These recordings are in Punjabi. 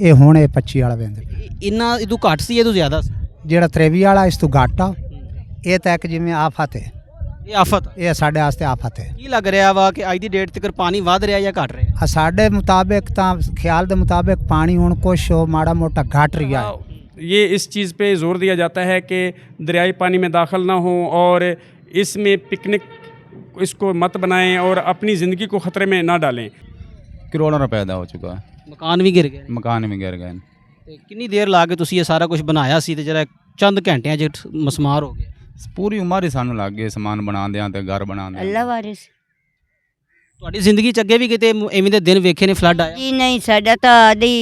ਇਹ ਹੁਣ ਇਹ 25 ਵਾਲਾ ਵਹਿੰਦੇ ਪਏ। ਇੰਨਾ ਇਹ ਤੋਂ ਘੱਟ ਸੀ ਇਹ ਤੋਂ ਜ਼ਿਆਦਾ ਸੀ? ਜਿਹੜਾ 23 ਵਾਲਾ ਇਸ ਤੋਂ ਘੱਟ ਆ। ਇਹ ਤਾਂ ਇੱਕ ਜਿਵੇਂ ਆਫਤ ਹੈ, ਇਹ ਆਫਤ ਇਹ ਸਾਡੇ ਵਾਸਤੇ ਆਫਤ ਹੈ। ਕੀ ਲੱਗ ਰਿਹਾ ਵਾ ਕਿ ਅੱਜ ਦੀ ਡੇਟ ਤੱਕ ਪਾਣੀ ਵਧ ਰਿਹਾ ਜਾਂ ਘਟ ਰਿਹਾ? ਸਾਡੇ ਮੁਤਾबिक ਤਾਂ ਖਿਆਲ ਦੇ ਮੁਤਾबिक ਪਾਣੀ ਹੁਣ ਕੁਛ ਮਾੜਾ ਮੋਟਾ घट रहा है। ये इस चीज़ पे ज़ोर दिया जाता है कि दरियाई पानी में दाखिल ना हो और इसमें पिकनिक इसको मत बनाएं और अपनी ज़िंदगी को ख़तरे में ना डालें। करोड़ों रुपए पैदा हो चुका है, ਮਕਾਨ ਵੀ ਗਿਰ ਗਏ ਨੇ। मकान भी गिर गए। ਤੇ ਕਿੰਨੀ ਦੇਰ ਲਾ ਕੇ ਤੁਸੀਂ ਇਹ ਸਾਰਾ ਕੁਝ ਬਣਾਇਆ ਸੀ ਤੇ ਜਿਹੜਾ ਚੰਦ ਘੰਟਿਆਂ 'ਚ ਮਸਮਾਰ ਹੋ ਗਿਆ? पूरी उम्र ही सानू लग गई समान बनांदे ते घर बनांदे। ਅੱਲਾ ਵਾਰਿਸ ਤੁਹਾਡੀ ਜ਼ਿੰਦਗੀ 'ਚ ਅੱਗੇ ਵੀ ਕਿਤੇ ਐਵੇਂ ਦੇ ਦਿਨ ਵੇਖੇ ਨੇ ਫਲੱਡ ਆਇਆ? ਜੀ ਨਹੀਂ, ਸਾਡਾ ਤਾਂ ਆਦੀ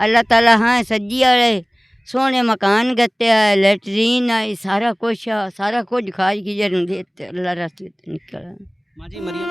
ਅੱਲਾ ਤਾਲਾ ਹਾਂ ਸੱਜੀ ਵਾਲੇ ਸੋਹਣੇ ਮਕਾਨ ਗੱਤੇ ਆ, ਲੈਟਰੀਨ ਆ, ਸਾਰਾ ਕੁਛ ਆ, ਸਾਰਾ ਕੁਝ ਖਾਜ ਕੀ ਜਰਨ ਦੇ ਤੇ ਅੱਲਾ ਰਸਤੇ ਤੇ ਨਿਕਲ। ਮਾਜੀ ਮਰੀਮ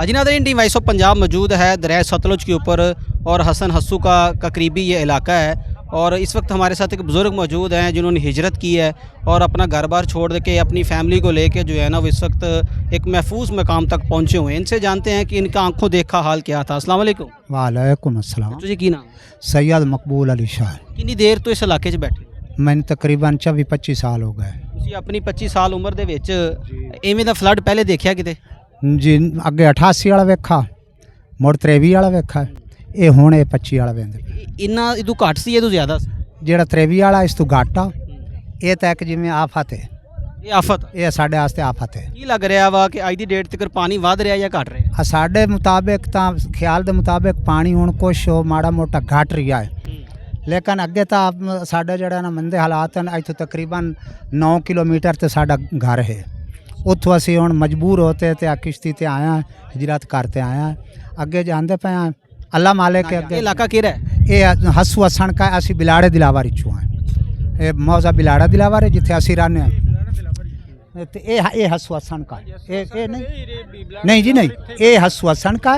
जी नाज़रीन, टी वॉइस ऑफ पंजाब मौजूद है दरिया सतलुज के ऊपर और हसन हस्सू का करीबी ये इलाका है। और इस वक्त हमारे साथ एक बुज़ुर्ग मौजूद हैं जिन्होंने हिजरत की है और अपना घर बार छोड़ के अपनी फैमिली को लेके जो है ना वो इस वक्त एक महफूज मकाम तक पहुँचे हुए हैं। इनसे जानते हैं कि इनका आंखों देखा हाल क्या था। अस्सलाम वालेकुम। वालेकुम अस्सलाम। तुझे की नाम? सैयद मकबूल अली शाह। कितनी देर तो इस इलाके 'ਚ बैठे? मैंने तकरीबन 24-25 साल हो गए। ਤੁਸੀਂ ਆਪਣੀ 25 ਸਾਲ ਉਮਰ ਦੇ ਵਿੱਚ ਐਵੇਂ ਦਾ ਫਲੱਡ ਪਹਿਲੇ ਦੇਖਿਆ ਕਿਤੇ? जी अगे 88 वाला वेखा, मुड़ 23 वाला वेखा, ये हुण ये 25 वाला वहिंदे पे। ਇੰਨਾ ਇਹ ਤੋਂ ਘੱਟ ਸੀ ਇਹ ਤੋਂ ਜ਼ਿਆਦਾ ਸੀ? ਜਿਹੜਾ 23 ਵਾਲਾ ਇਸ ਤੋਂ ਘੱਟ ਆ। ਇਹ ਤਾਂ ਇੱਕ ਜਿਵੇਂ ਆਫਤ ਹੈ, ਇਹ ਆਫਤ ਇਹ ਸਾਡੇ ਵਾਸਤੇ ਆਫਤ ਹੈ। ਕੀ ਲੱਗ ਰਿਹਾ ਵਾ ਕਿ ਅੱਜ ਦੀ ਡੇਟ ਤੱਕ ਪਾਣੀ ਵਧ ਰਿਹਾ ਜਾਂ ਘਟ ਰਿਹਾ? ਸਾਡੇ ਮੁਤਾबिक ਤਾਂ ਖਿਆਲ ਦੇ ਮੁਤਾबिक ਪਾਣੀ ਹੁਣ ਕੁਛ ਮਾੜਾ ਮੋਟਾ ਘਟ ਰਿਹਾ ਹੈ। ਲੇਕਿਨ ਅੱਗੇ ਤਾਂ ਸਾਡੇ ਜਿਹੜਾ ਨਾ ਮੰਦੇ ਹਾਲਾਤ ਹਨ। ਇੱਥੋਂ ਤਕਰੀਬਨ 9 ਕਿਲੋਮੀਟਰ ਤੇ ਸਾਡਾ ਘਰ ਹੈ। ਉੱਥੋਂ ਅਸੀਂ ਹੁਣ ਮਜਬੂਰ ਹੋਤੇ ਤੇ ਆ ਕਿਸ਼ਤੀ ਤੇ ਆਇਆ, ਹਿਜਰਤ करते आया, ਅੱਗੇ ਜਾਂਦੇ ਪਏ ਆ। ਅੱਲਾ ਮਾਲਿਕ ਕੇ ਇਹ ਅੱਗੇ ਇਲਾਕਾ ਕਿਹੜਾ ਹੈ? ਇਹ ਹੱਸੂ ਹਸਣ ਕਾ ਅਸੀਂ ਬਿਲਾੜੇ ਦਿਲਾਵਰ ਚੋਂ ਆ। ਇਹ ਮੌਜ਼ਾ ਬਿਲਾੜਾ ਦਿਲਾਵਰ ਹੈ ਜਿੱਥੇ ਅਸੀਂ ਰਹਿੰਦੇ ਹਾਂ। ਤੇ ਇਹ ਹੱਸੂ ਹਸਣ ਕਾ ਇਹ ਨਹੀਂ ਜੀ ਨਹੀਂ, ਇਹ ਹੱਸੂ ਹਸਣ ਕਾ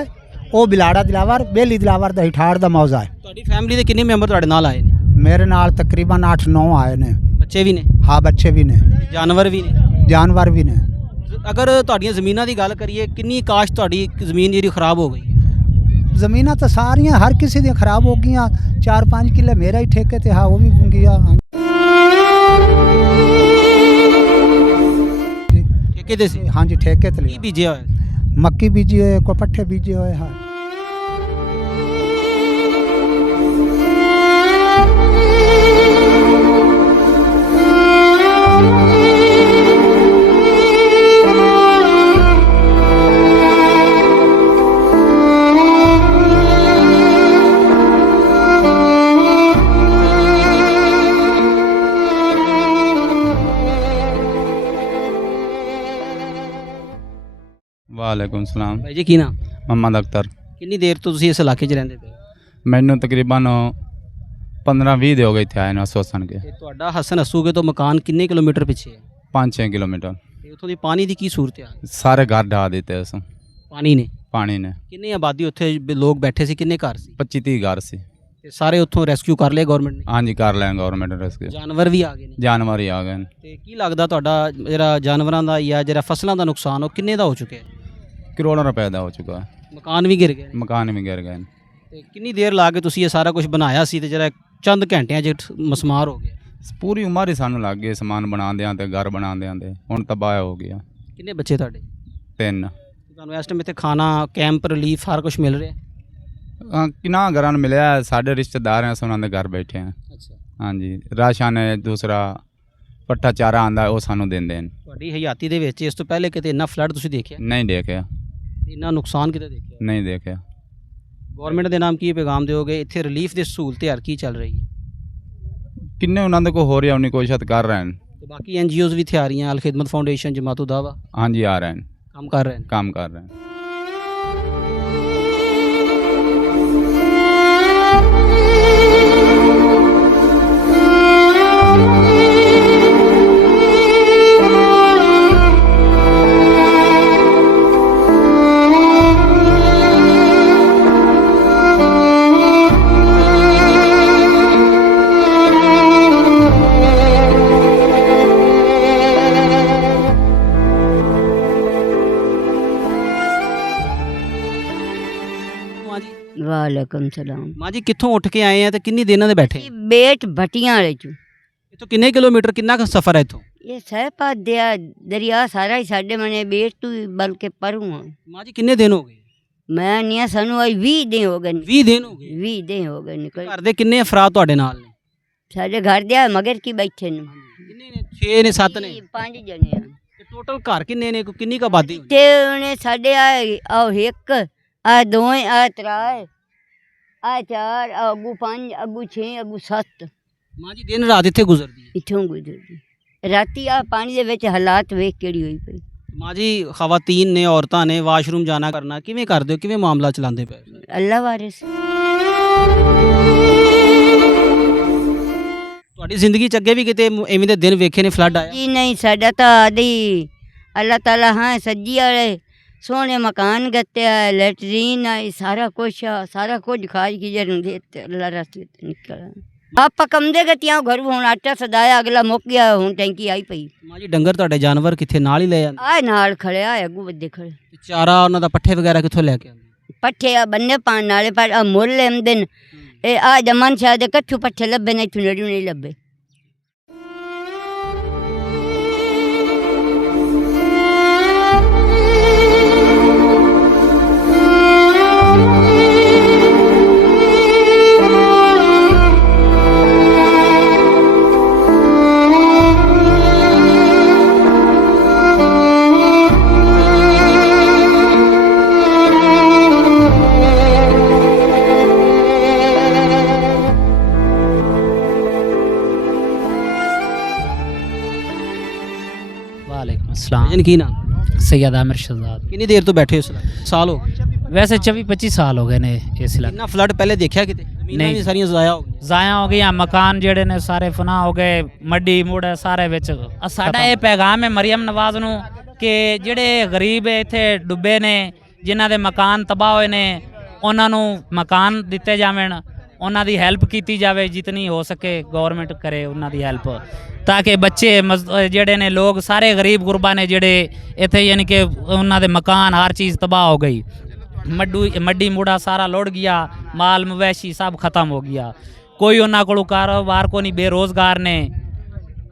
ਉਹ ਬਿਲਾੜਾ ਦਿਲਾਵਰ ਬੇਲੀ ਦਿਲਾਵਰ ਦਾ ਹਿਠਾੜ ਦਾ ਮੌਜ਼ਾ ਹੈ। ਤੁਹਾਡੀ ਫੈਮਿਲੀ ਦੇ ਕਿੰਨੇ ਮੈਂਬਰ ਤੁਹਾਡੇ ਨਾਲ ਆਏ ਨੇ? ਮੇਰੇ ਨਾਲ ਤਕਰੀਬਨ 8-9 ਆਏ ਨੇ। ਬੱਚੇ ਵੀ ਨੇ? ਹਾਂ ਬੱਚੇ ਵੀ ਨੇ, ਜਾਨਵਰ ਵੀ ਨੇ? ਜਾਨਵਰ ਵੀ ਨੇ। ਅਗਰ ਤੁਹਾਡੀਆਂ ਜ਼ਮੀਨਾਂ ਦੀ ਗੱਲ ਕਰੀਏ, ਕਿੰਨੀ ਕਾਸ਼ ਤੁਹਾਡੀ ਜ਼ਮੀਨ ਜਿਹੜੀ ਖਰਾਬ ਹੋ ਗਈ? ਜ਼ਮੀਨਾਂ ਤਾਂ ਸਾਰੀਆਂ ਹਰ ਕਿਸੇ ਦੀਆਂ ਖਰਾਬ ਹੋ ਗਈਆਂ। 4-5 ਕਿੱਲੇ ਮੇਰਾ ਹੀ ਠੇਕੇ ਤੇ ਹਾਂ, ਉਹ ਵੀ ਗਿਆ। ਠੇਕੇ ਤੇ ਸੀ? ਹਾਂਜੀ ਠੇਕੇ ਤੇ ਕੀ ਲਿਆ। ਬੀਜਿਆ ਹੋਇਆ? ਮੱਕੀ ਬੀਜੀ ਹੋਏ, ਕੋਈ ਪੱਠੇ ਬੀਜੇ ਹੋਏ ਹਾਂ। वालेकुम सलाम। ਭਾਈ ਜੀ ਕੀ ਨਾਮ? मोहम्मद अख्तर। ਕਿੰਨੀ ਦੇਰ ਤੋਂ ਤੁਸੀਂ ਇਸ ਇਲਾਕੇ 'ਚ ਰਹਿੰਦੇ ਪਏ? मैनू तकरीबन 15-20 दे हो गए थे आए ना सोसन के। ਤੇ ਤੁਹਾਡਾ ਹਸਨ ਹਸੂਗੇ ਤੋਂ ਮਕਾਨ ਕਿੰਨੇ ਕਿਲੋਮੀਟਰ ਪਿੱਛੇ ਹੈ? 5-6 किलोमीटर। ਤੇ ਉੱਥੋਂ ਦੀ ਪਾਣੀ ਦੀ ਕੀ ਸੂਰਤ ਹੈ? सारे घर ढा देते उस ਪਾਣੀ ਨੇ? पानी ने। ਕਿੰਨੀ ਆਬਾਦੀ ਉੱਥੇ ਲੋਕ ਬੈਠੇ ਸੀ, ਕਿੰਨੇ ਘਰ ਸੀ? 25-30 घर से। ਤੇ ਸਾਰੇ ਉੱਥੋਂ ਰੈਸਕਿਊ ਕਰ ਲਏ ਗਵਰਨਮੈਂਟ ਨੇ? हाँ जी कर लें गवर्नमेंट रेस्क्यू। ਜਾਨਵਰ ਵੀ ਆ ਗਏ ਨੇ? जानवर ही आ गए। ਤੇ ਕੀ ਲੱਗਦਾ ਤੁਹਾਡਾ ਜਿਹੜਾ ਜਾਨਵਰਾਂ ਦਾ ਜਾਂ ਜਿਹੜਾ ਫਸਲਾਂ ਦਾ ਨੁਕਸਾਨ ਉਹ ਕਿੰਨੇ ਦਾ ਹੋ ਚੁੱਕਿਆ ਹੈ? करोड़ों रुपए पैदा हो चुका है, ਮਕਾਨ ਵੀ ਗਿਰ ਗਏ ਨੇ? मकान भी गिर गए। ਤੇ ਕਿੰਨੀ ਦੇਰ ਲਾ ਕੇ ਤੁਸੀਂ ਇਹ ਸਾਰਾ ਕੁਝ ਬਣਾਇਆ ਸੀ ਤੇ ਜਿਹੜਾ ਚੰਦ ਘੰਟਿਆਂ 'ਚ ਮਸਮਾਰ ਹੋ ਗਿਆ? पूरी उम्र ही सानू लग गई समान बनांदे ते घर बनांदे हुण तबाह हो गया। ਕਿੰਨੇ ਬੱਚੇ ਤੁਹਾਡੇ? 3। ਤੁਹਾਨੂੰ ਇਸ ਟਾਈਮ ਇੱਥੇ ਖਾਣਾ, ਕੈਂਪ, ਰਿਲੀਫ ਸਾਰਾ ਕੁਝ ਮਿਲ ਰਿਹਾ? किना घरां मिलिया, साढ़े रिश्तेदार हैं उन्होंने घर बैठे हैं। ਅੱਛਾ। हाँ जी राशन है, दूसरा पट्टा चारा आंदा वो सानू देंदे हैं। ਤੁਹਾਡੀ ਹਯਾਤੀ ਦੇ ਵਿੱਚ ਇਸ ਤੋਂ ਪਹਿਲੇ ਕਿਤੇ ਇੰਨਾ ਫਲੱਡ ਤੁਸੀਂ ਦੇਖਿਆ? नहीं देखे, ਇੰਨਾ ਨੁਕਸਾਨ ਕਿਤੇ ਦੇਖਿਆ? नहीं देखे। ਗਵਰਨਮੈਂਟ ਦੇ ਨਾਮ ਕੀ ਪੈਗਾਮ ਦਿਓਗੇ? ਇੱਥੇ ਰਿਲੀਫ ਦੀ ਸਹੂਲਤ ਹਰ ਕੀ ਚੱਲ ਰਹੀ ਹੈ? किन्ने उन्होंने को हो रही है उन्हीं कोशिश कर रहे हैं। ਤੇ ਬਾਕੀ ਐਨਜੀਓਜ਼ ਵੀ ਇੱਥੇ ਆ ਰਹੀਆਂ, ਅਲ ਖਿਦਮਤ ਫਾਊਂਡੇਸ਼ਨ, ਜਮਾਤੁ ਦਾਵਾ हाँ जी आ रहे हैं, ਕੰਮ ਕਰ ਰਹੇ ਨੇ? काम कर रहे हैं। वालेकुम सलाम। माँ जी कित्थों उठ के आए हैं तो किन्नी दिनों ਦੇ ਬੈਠੇ बेट भटियां वाले चू इत्थों किन्ने किलोमीटर किन्ना का सफ़र है इत्थों ये सहपा दरिया सारा ही साढ़े मने बेट तू बल्कि परूँ माँ जी किन्ने दिन हो गए मैं नहीं सानू आज 20 दिन हो गए 20 दिन हो गए 20 दिन हो गए निकल ਘਰ ਦੇ ਕਿੰਨੇ ਅਫਰਾਦ ਤੁਹਾਡੇ ਨਾਲ ਨੇ साढ़े घर दिया मगर की बैठे न ਕਿੰਨੇ ਨੇ 6 ਨੇ 7 ਨੇ 5 जने हैं ਤੇ ਟੋਟਲ ਘਰ ਕਿੰਨੇ ਨੇ ਕਿੰਨੀ ਕ ਆਬਾਦੀ ਹੋਣੀ? ते उन्हें साढ़े आ एक आ दो आ त्रै आ चार आ अगू 5 अगू 6 अगू 7 ਮਾਂ ਜੀ ਦਿਨ ਰਾਤ ਇੱਥੇ ਗੁਜ਼ਰਦੀ ਹੈ इथों गुजरदी राती आ पानी दे विच हालात वेख केड़ी होई पई ਮਾਂ ਜੀ ਖਵਾਤੀਨ ਨੇ ਔਰਤਾਂ ਨੇ ਵਾਸ਼ਰੂਮ ਜਾਣਾ ਕਰਨਾ ਕਿਵੇਂ ਕਰਦੇ ਹੋ ਕਿਵੇਂ ਮਾਮਲਾ ਚਲਾਉਂਦੇ ਪਏ अल्लाह वारिस ਤੁਹਾਡੀ ਜ਼ਿੰਦਗੀ ਚ ਅੱਗੇ ਵੀ ਕਿਤੇ ਐਵੇਂ ਦੇ ਦਿਨ ਵੇਖੇ ਨੇ ਫਲੱਡ ਆਇਆ जी नहीं साडा तो आदि अल्लाह ताला हाँ सज्जी वाले सोहने मकान गत्ते है लैटरीन है सारा कुछ खाज की जरूर देते अल्लाह रास्ते ते निकल आप कमदे गतियां घर हुण आटा सदाया अगला मुक गया हुण टैंकी आई पई ਮਾਂ ਜੀ ਡੰਗਰ ਤੁਹਾਡੇ ਜਾਨਵਰ ਕਿੱਥੇ ਨਾਲ ਹੀ ਲੈ ਜਾਂਦੇ आ नाल खड़े आ अगू वड्डे खड़े ਤੇ ਚਾਰਾ ਉਹਨਾਂ ਦਾ ਪੱਠੇ ਵਗੈਰਾ ਕਿੱਥੋਂ ਲੈ ਕੇ ਆਉਂਦੇ पट्ठे आ बन्ने पान नाले पर आ मुल आमदे न ए आ जमन शाह दे कच्चू पट्ठे लब्बे नहीं थुनड़ियों नहीं लब्बे वालेकुम अस्सलाम। ਭਜਨ ਕੀ ਨਾਮ सैयद आमिर शहजाद। ਕਿੰਨੀ ਦੇਰ ਤੋਂ ਬੈਠੇ ਹੋ ਇਸ ਇਲਾਕੇ ਸਾਲ ਹੋ ਗਏ वैसे 24-25 साल हो गए ने इस इलाके ਇੰਨਾ ਫਲੱਡ ਪਹਿਲੇ ਦੇਖਿਆ ਕਿਤੇ ਜ਼ਮੀਨਾਂ ਨਹੀਂ। ਵੀ ਸਾਰੀਆਂ ਜ਼ਾਇਆ ਹੋ ਗਈਆਂ ਜ਼ਾਇਆ ਹੋ ਗਈਆਂ ਮਕਾਨ ਜਿਹੜੇ ਨੇ ਸਾਰੇ ਫਨਾ ਹੋ ਗਏ ਮੱਡੀ ਮੁੜ ਸਾਰੇ ਵਿੱਚ ਸਾਡਾ ਇਹ ਪੈਗਾਮ ਹੈ ਮਰੀਮ ਨਵਾਜ਼ ਨੂੰ ਕਿ ਜਿਹੜੇ ਗਰੀਬ ਇੱਥੇ ਡੁੱਬੇ ਨੇ ਜਿਨ੍ਹਾਂ ਦੇ ਮਕਾਨ ਤਬਾਹ ਹੋਏ ਨੇ ਉਹਨਾਂ ਨੂੰ ਮਕਾਨ ਦਿੱਤੇ ਜਾਵਣ ਉਹਨਾਂ ਦੀ ਹੈਲਪ ਕੀਤੀ ਜਾਵੇ ਜਿਤਨੀ ਹੋ ਸਕੇ ਗਵਰਨਮੈਂਟ ਕਰੇ ਉਹਨਾਂ ਦੀ ਹੈਲਪ ਤਾਂ ਕਿ ਬੱਚੇ ਜਿਹੜੇ ਨੇ ਲੋਕ ਸਾਰੇ ਗਰੀਬ ਗੁਰਬਾ ਨੇ ਜਿਹੜੇ ਇੱਥੇ ਯਾਨੀ ਕਿ ਉਹਨਾਂ ਦੇ ਮਕਾਨ ਹਰ ਚੀਜ਼ ਤਬਾਹ ਹੋ ਗਈ मड्डी मुड़ा सारा लुढ़ गया माल मवेशी सब खत्म हो गया कोई उन्होंने को कारोबार को नहीं बेरोज़गार ने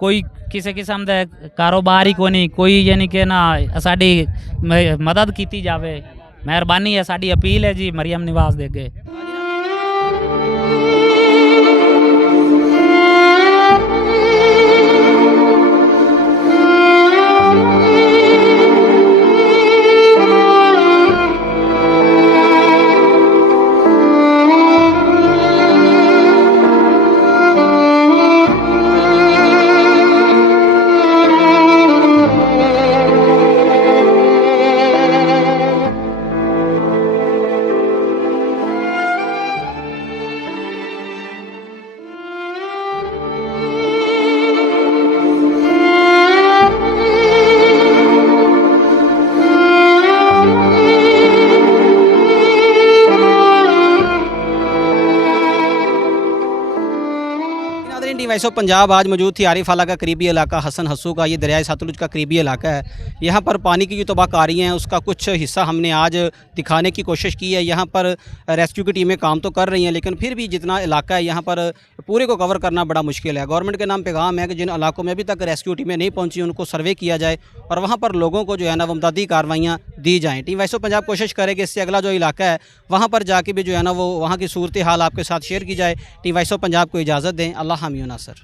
कोई किसी किस्म का कारोबार ही को नहीं कोई यानी कि ना साड़ी मदद की जाए मेहरबानी है साड़ी अपील है जी मरियम निवास दे अगे वॉइस ऑफ पंजाब आज मौजूद थी आरिफ आला का करीबी इलाका हसन हस्सू का ये दरियाए सतलुज का करीबी इलाका है। यहाँ पर पानी की जो तबाहकारी हैं उसका कुछ हिस्सा हमने आज दिखाने की कोशिश की है। यहाँ पर रेस्क्यू की टीमें काम तो कर रही हैं लेकिन फिर भी जितना इलाका है यहाँ पर पूरे को कवर करना बड़ा मुश्किल है। गवर्नमेंट के नाम पैगाम है कि जिन इलाकों में अभी तक रेस्क्यू टीमें नहीं पहुँची उनको सर्वे किया जाए और वहाँ पर लोगों को जो है ना वो इमदादी कार्रवाइयाँ दी जाएँ। टीम वॉइस ऑफ पंजाब कोशिश करे कि इससे अगला जो इलाका है वहाँ पर जाके भी जो है ना वो वहाँ की सूरत हाल आपके साथ शेयर की जाए। टीम वॉइस ऑफ पंजाब को इजाज़त दें। अल्लाह हामी नासर।